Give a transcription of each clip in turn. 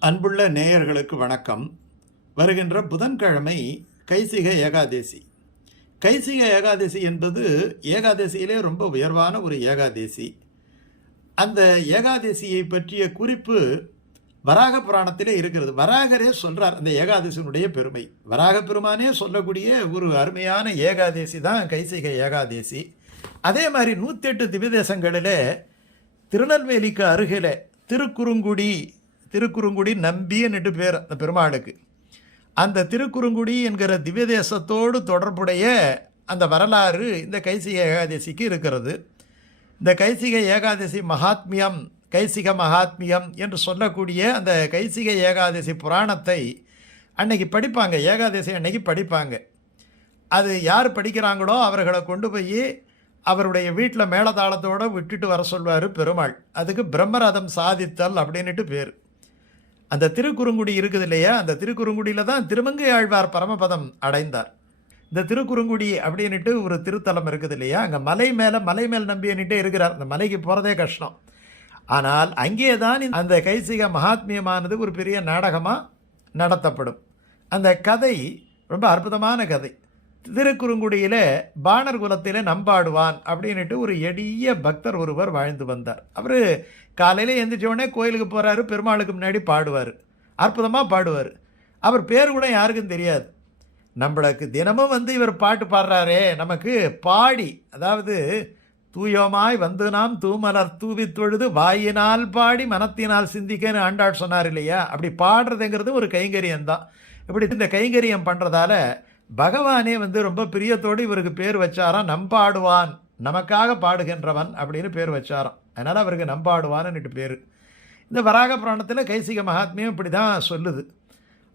அன்புள்ள நேயர்களுக்கு வணக்கம். வருகின்ற புதன்கிழமை கைசிக ஏகாதேசி. கைசிக ஏகாதேசி என்பது ஏகாதேசியிலே ரொம்ப உயர்வான ஒரு ஏகாதேசி. அந்த ஏகாதேசியை பற்றிய குறிப்பு வராக புராணத்திலே இருக்கிறது. வராகரே சொல்கிறார் அந்த ஏகாதசியினுடைய பெருமை. வராக பெருமானே சொல்லக்கூடிய ஒரு அருமையான ஏகாதேசி தான் கைசிக ஏகாதேசி. அதே மாதிரி நூற்றி எட்டு திவ்யதேசங்களிலே திருநெல்வேலிக்கு அருகில் திருக்குறுங்குடி திருக்குறுங்குடி நம்பின்னுட்டு பேர் அந்த பெருமாளுக்கு. அந்த திருக்குறுங்குடி என்கிற திவ்யதேசத்தோடு தொடர்புடைய அந்த வரலாறு இந்த கைசிக ஏகாதசிக்கு இருக்கிறது. இந்த கைசிக ஏகாதசி மகாத்மியம் கைசிக மகாத்மியம் என்று சொல்லக்கூடிய அந்த கைசிக ஏகாதசி புராணத்தை அன்னைக்கு படிப்பாங்க. ஏகாதசி அன்னைக்கு படிப்பாங்க. அது யார் படிக்கிறாங்களோ அவர்களை கொண்டு போய் அவருடைய வீட்டில் மேளதாளத்தோடு விட்டுட்டு வர சொல்வார் பெருமாள். அதுக்கு பிரம்மரதம் சாதித்தல் அப்படின்னுட்டு பேர். அந்த திருக்குறுங்குடி இருக்குது இல்லையா அந்த திருக்குறுங்குடியில் தான் திருமங்கை ஆழ்வார் பரமபதம் அடைந்தார். இந்த திருக்குறுங்குடி அப்படின்னுட்டு ஒரு திருத்தலம் இருக்குது இல்லையா அங்கே மலை மேலே மலை மேல் நம்பின்னுட்டே இருக்கிறார். அந்த மலைக்கு போகிறதே கஷ்டம். ஆனால் அங்கே தான் அந்த கைசிக மகாத்மியமானது ஒரு பெரிய நாடகமாக நடத்தப்படும். அந்த கதை ரொம்ப அற்புதமான கதை. திருக்குறுங்குடியில் பாணர் குலத்தில் நம்பாடுவான் அப்படின்னுட்டு ஒரு எளிய பக்தர் ஒருவர் வாழ்ந்து வந்தார். அவர் காலையில் எழுந்திரிச்சவொடனே கோயிலுக்கு போகிறாரு பெருமாளுக்கு முன்னாடி பாடுவார். அற்புதமாக பாடுவார். அவர் பேர் கூட யாருக்கும் தெரியாது. நம்மளுக்கு தினமும் வந்து இவர் பாட்டு பாடுறாரே நமக்கு பாடி அதாவது தூயோமாய் வந்து நாம் தூமலர் தூவி தொழுது வாயினால் பாடி மனத்தினால் சிந்திக்கன்னு ஆண்டாள் சொன்னார் இல்லையா? அப்படி பாடுறதுங்கிறது ஒரு கைங்கரியம் தான். இப்படி இந்த கைங்கரியம் பண்ணுறதால பகவானே வந்து ரொம்ப பிரியத்தோடு இவருக்கு பேர் வச்சாராம் நம்பாடுவான் நமக்காக பாடுகின்றவன் அப்படின்னு பேர் வச்சாராம். அதனால் அவருக்கு நம்பாடுவான்னுட்டு பேர். இந்த வராக புராணத்தில் கைசிக மகாத்மியம் இப்படி தான் சொல்லுது.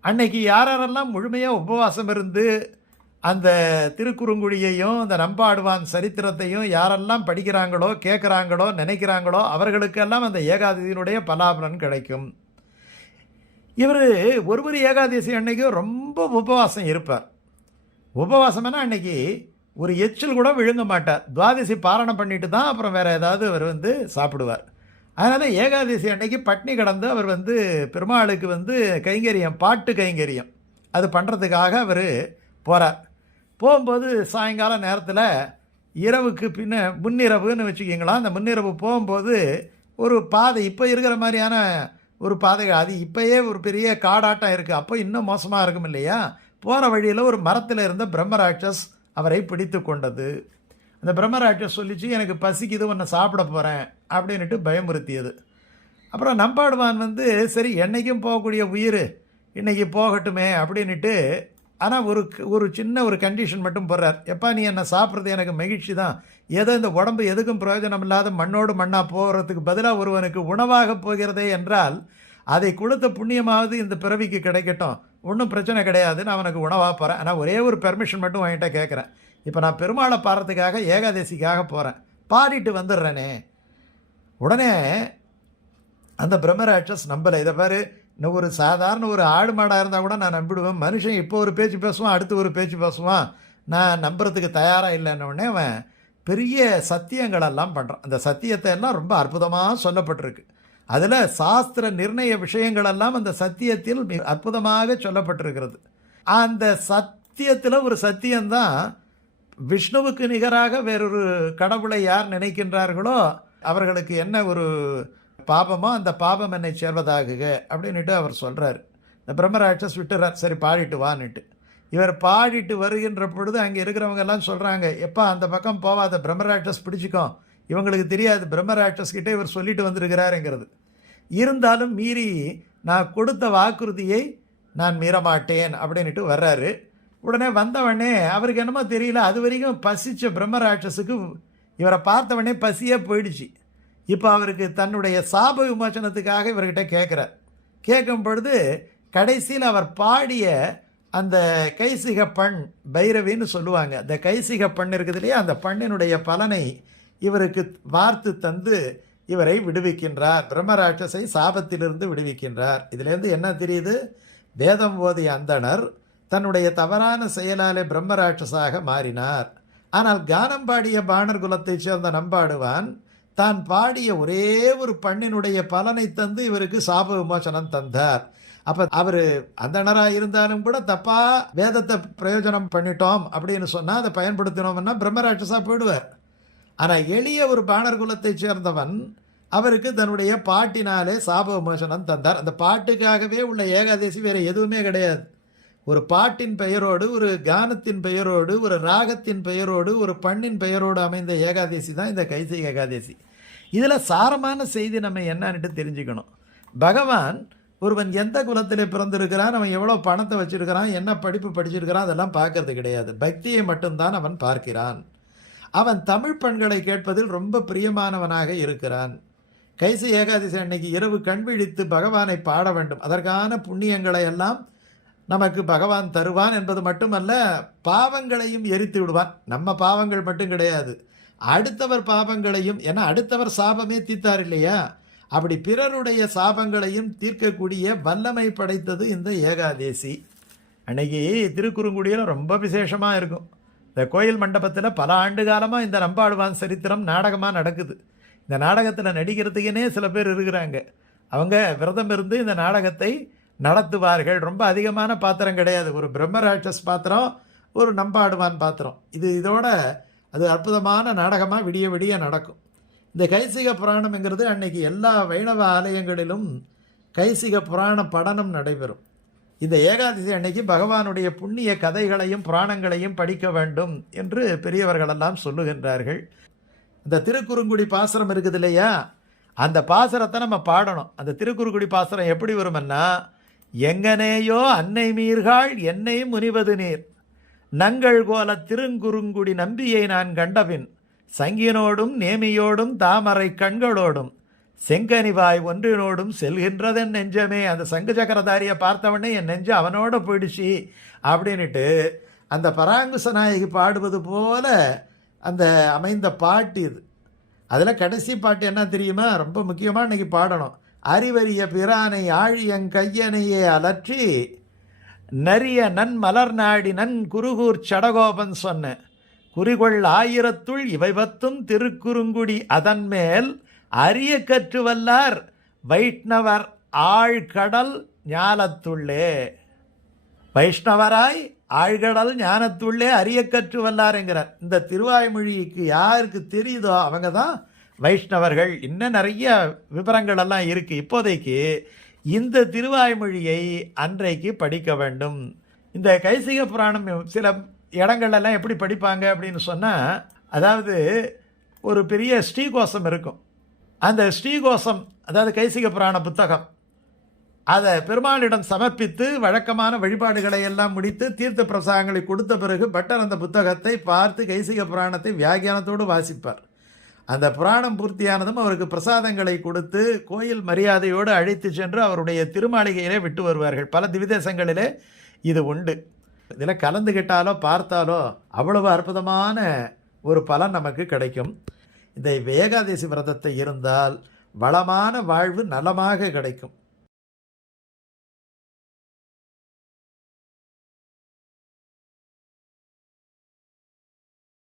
அன்னைக்கு யாரெல்லாம் முழுமையாக உபவாசம் இருந்து அந்த திருக்குறுங்குழியையும் அந்த நம்பாடுவான் சரித்திரத்தையும் யாரெல்லாம் படிக்கிறாங்களோ கேட்குறாங்களோ நினைக்கிறாங்களோ அவர்களுக்கெல்லாம் அந்த ஏகாதசியினுடைய பலாபலன் கிடைக்கும். இவர் ஒருவர் ஏகாதசி அன்னைக்கு ரொம்ப உபவாசம் இருப்பார். உபவாசம்னா அன்னைக்கு ஒரு எச்சில் கூட விழுங்க மாட்டார். துவாதசி பாரணம் பண்ணிட்டு தான் அப்புறம் வேறு ஏதாவது அவர் வந்து சாப்பிடுவார். அதனால் ஏகாதசி அன்னைக்கு பட்னி கடந்து அவர் வந்து பெருமாளுக்கு வந்து கைங்கரியம் பாட்டு கைங்கரியம். அது பண்ணுறதுக்காக அவர் போகிறார் போகும்போது சாயங்கால நேரத்தில் இரவுக்கு பின்ன முன்னிரவுன்னு வச்சுக்கிங்களா அந்த முன்னிரவு போகும்போது ஒரு பாதை இப்போ இருக்கிற மாதிரியான ஒரு பாதை அது இப்போயே ஒரு பெரிய காடாட்டம் இருக்குது அப்போ இன்னும் மோசமாக இருக்கும் இல்லையா? போகிற வழியில் ஒரு மரத்தில் இருந்த பிரம்மராட்சஸ் அவரை பிடித்து கொண்டது. அந்த பிரம்மராட்சஸ் சொல்லிச்சு எனக்கு பசிக்குது உன்னை சாப்பிட போகிறேன் அப்படின்ட்டு பயமுறுத்தியது. அப்புறம் நம்பாடுவான் வந்து சரி என்னைக்கும் போகக்கூடிய உயிர் இன்றைக்கி போகட்டுமே அப்படின்ட்டு ஆனால் ஒரு ஒரு சின்ன ஒரு கண்டிஷன் மட்டும் போடுறார். எப்பா நீ என்னை சாப்பிட்றது எனக்கு மகிழ்ச்சி தான். ஏதோ இந்த உடம்பு எதுக்கும் பிரயோஜனம் இல்லாத மண்ணோடு மண்ணாக போகிறதுக்கு பதிலாக ஒருவனுக்கு உணவாக போகிறதே என்றால் அதை கொடுத்த புண்ணியமாவது இந்த பிறவிக்கு கிடைக்கட்டும். ஒன்றும் பிரச்சனை கிடையாது நான் அவனுக்கு உணவாக போகிறேன் ஆனால் ஒரே ஒரு பெர்மிஷன் மட்டும் வாங்கிட்ட கேட்குறேன் இப்போ நான் பெருமாளை பாடுறதுக்காக ஏகாதசிக்காக போகிறேன் பாடிட்டு வந்துடுறேனே. உடனே அந்த பிரம்மராட்சஸ் நம்பலை. இதை பாரு இன்னும் ஒரு சாதாரண ஒரு ஆடு மாடாக இருந்தால் கூட நான் நம்பிடுவேன். மனுஷன் இப்போ ஒரு பேச்சு பேசுவான் அடுத்து ஒரு பேச்சு பேசுவான். நான் நம்புறதுக்கு தயாராக இல்லைன்னொடனே அவன் பெரிய சத்தியங்களெல்லாம் பண்ணுறான் அந்த சத்தியத்தை எல்லாம் ரொம்ப அற்புதமாக சொல்லப்பட்டிருக்கு. அதில் சாஸ்திர நிர்ணய விஷயங்களெல்லாம் அந்த சத்தியத்தில் மிக அற்புதமாக சொல்லப்பட்டிருக்கிறது. அந்த சத்தியத்தில் ஒரு சத்தியம்தான் விஷ்ணுவுக்கு நிகராக வேறொரு கடவுளை யார் நினைக்கின்றார்களோ அவர்களுக்கு என்ன ஒரு பாபமோ அந்த பாபம் என்னை சேர்வதாகுக அப்படின்ட்டு அவர் சொல்கிறார் இந்த பிரம்மராட்சஸ் விட்டுறார் சரி பாடிட்டு வான்னுட்டு. இவர் பாடிட்டு வருகின்ற பொழுது அங்கே இருக்கிறவங்க எல்லாம் சொல்கிறாங்க எப்போ அந்த பக்கம் போவாத பிரம்மராட்சஸ் பிடிச்சிக்கோ. இவங்களுக்கு தெரியாது. பிரம்மராட்சஸ்கிட்டே இவர் சொல்லிட்டு வந்திருக்கிறாருங்கிறது. இருந்தாலும் மீறி நான் கொடுத்த வாக்குறுதியை நான் மீறமாட்டேன் அப்படின்ட்டு வர்றாரு. உடனே வந்தவொடனே அவருக்கு என்னமோ தெரியல. அது வரைக்கும் பசித்த பிரம்மராட்சஸுக்கு இவரை பார்த்தவொடனே பசியே போயிடுச்சு. இப்போ அவருக்கு தன்னுடைய சாப விமோசனத்துக்காக இவர்கிட்ட கேட்குறார். கேட்கும் பொழுது கடைசியில் அவர் பாடிய அந்த கைசிக பண் பைரவின்னு சொல்லுவாங்க. அந்த கைசிக பண் இருக்குது இல்லையா? அந்த பண்ணினுடைய பலனை இவருக்கு வார்த்து தந்து இவரை விடுவிக்கின்றார். பிரம்மராட்சஸை சாபத்திலிருந்து விடுவிக்கின்றார். இதிலேருந்து என்ன தெரியுது? வேதம் ஓதிய அந்தணர் தன்னுடைய தவறான செயலாலே பிரம்மராட்சஸாக மாறினார். ஆனால் கானம் பாடிய பாணர் குலத்தைச் சேர்ந்த நம்பாடுவான் தான் பாடிய ஒரே ஒரு பண்ணினுடைய பலனை தந்து இவருக்கு சாப விமோசனம் தந்தார். அப்போ அவர் அந்தணராக இருந்தாலும் கூட தப்பாக வேதத்தை பிரயோஜனம் பண்ணிட்டோம் அப்படின்னு சொன்னால் அதை பயன்படுத்தினோம்னா பிரம்மராட்சஸாக போயிடுவார். ஆனால் எளிய ஒரு பாணர் குலத்தைச் சேர்ந்தவன் அவருக்கு தன்னுடைய பாட்டினாலே சாப விமோசனம் தந்தார். அந்த பாட்டுக்காகவே உள்ள ஏகாதசி வேற எதுவுமே கிடையாது. ஒரு பாட்டின் பெயரோடு ஒரு கானத்தின் பெயரோடு ஒரு ராகத்தின் பெயரோடு ஒரு பண்ணின் பெயரோடு அமைந்த ஏகாதசி தான் இந்த கைசி ஏகாதசி. இதில் சாரமான செய்தி நம்ம என்னன்ட்டு தெரிஞ்சுக்கணும். பகவான் ஒருவன் எந்த குலத்தில் பிறந்திருக்கிறான் அவன் எவ்வளோ பணத்தை வச்சுருக்கிறான் என்ன படிப்பு படிச்சிருக்கிறான் அதெல்லாம் பார்க்கறது கிடையாது. பக்தியை மட்டும்தான் அவன் பார்க்கிறான். அவன் தமிழ் பெண்களை கேட்பதில் ரொம்ப பிரியமானவனாக இருக்கிறான். கைசி ஏகாதசி அன்னைக்கு இரவு கண் விழித்து பகவானை பாட வேண்டும். அதற்கான புண்ணியங்களை எல்லாம் நமக்கு பகவான் தருவான் என்பது மட்டுமல்ல பாவங்களையும் எரித்து விடுவான். நம்ம பாவங்கள் மட்டும் கிடையாது. அடுத்தவர் பாவங்களையும் ஏன்னா அடுத்தவர் சாபமே தீர்த்தார் இல்லையா? அப்படி பிறருடைய சாபங்களையும் தீர்க்கக்கூடிய வல்லமை படைத்தது இந்த ஏகாதேசி. அன்னைக்கு திருக்குறுங்குடியில் ரொம்ப விசேஷமாக இருக்கும். இந்த கோயில் மண்டபத்தில் பல ஆண்டு காலமாக இந்த நம்பாடுவான் சரித்திரம் நாடகமாக நடக்குது. இந்த நாடகத்தில் நடிக்கிறதுக்குனே சில பேர் இருக்கிறாங்க. அவங்க விரதம் இருந்து இந்த நாடகத்தை நடத்துவார்கள். ரொம்ப அதிகமான பாத்திரம் கிடையாது. ஒரு பிரம்மராட்சஸ் பாத்திரம் ஒரு நம்பாடுவான் பாத்திரம். இது இதோட அது அற்புதமான நாடகமாக விடிய விடிய நடக்கும். இந்த கைசிக புராணம்ங்கிறது அன்னைக்கு எல்லா வைணவ ஆலயங்களிலும் கைசிக புராண படனம் நடைபெறும். இந்த ஏகாதசி அன்னைக்கு பகவானுடைய புண்ணிய கதைகளையும் புராணங்களையும் படிக்க வேண்டும் என்று பெரியவர்களெல்லாம் சொல்லுகின்றார்கள். இந்த திருக்குறுங்குடி பாசரம் இருக்குது இல்லையா? அந்த பாசரத்தை நம்ம பாடணும். அந்த திருக்குறுங்குடி பாசரம் எப்படி வருமன்னா எங்கனேயோ அன்னை மீர்காள் என்னை முனிவது நீர். நங்கள் கோல திருங்குறுங்குடி நம்பியை நான் கண்டபின். சங்கினோடும் நேமியோடும் தாமரை கண்களோடும். செங்கனிவாய் ஒன்றினோடும் செல்கின்றதன் நெஞ்சமே. அந்த சங்கு சக்கரதாரியை பார்த்தவொடனே என் நெஞ்சு அவனோட போயிடுச்சு அப்படின்னுட்டு அந்த பராங்குச நாயகி பாடுவது போல அந்த அமைந்த பாட்டு இது. அதில் கடைசி பாட்டு என்ன தெரியுமா? ரொம்ப முக்கியமாக இன்னைக்கு பாடணும். அறிவறிய பிரானை ஆழியங் கையனையே அலற்றி நரிய நன் மலர் நாடி நன் குருகூர் சடகோபன் சொன்ன குறிகொள் ஆயிரத்துள் இவை பத்தும் திருக்குறுங்குடி அதன் மேல் அரிய கற்று வல்லார் வைஷ்ணவர் ஆழ்கடல் ஞானத்துள்ளே. வைஷ்ணவராய் ஆழ்கடல் ஞானத்துள்ளே அரிய கற்று வல்லாருங்கிறார் இந்த திருவாய்மொழிக்கு யாருக்கு தெரியுதோ அவங்க தான் வைஷ்ணவர்கள். இன்னும் நிறைய விவரங்கள் எல்லாம் இருக்குது இப்போதைக்கு இந்த திருவாய்மொழியை அன்றைக்கு படிக்க வேண்டும். இந்த கைசிக புராணம் சில இடங்கள்லாம் எப்படி படிப்பாங்க அப்படின்னு சொன்னால் அதாவது ஒரு பெரிய ஸ்ரீகோஷம் இருக்கும். அந்த ஸ்ரீகோஷம் அதாவது கைசிக புராண புத்தகம் அதை பெருமாளிடம் சமர்ப்பித்து வழக்கமான வழிபாடுகளை எல்லாம் முடித்து தீர்த்த பிரசாதங்களை கொடுத்த பிறகு பட்டர் அந்த புத்தகத்தை பார்த்து கைசிக புராணத்தை வியாகியானத்தோடு வாசிப்பார். அந்த புராணம் பூர்த்தியானதும் அவருக்கு பிரசாதங்களை கொடுத்து கோயில் மரியாதையோடு அழைத்து சென்று அவருடைய திருமாளிகையிலே விட்டு வருவார்கள். பல திவிதேசங்களிலே இது உண்டு. இதில் கலந்துக்கிட்டாலோ பார்த்தாலோ அவ்வளவு அற்புதமான ஒரு பலன் நமக்கு கிடைக்கும். இந்த ஏகாதசி விரதத்தை இருந்தால் வளமான வாழ்வு நலமாக கிடைக்கும்.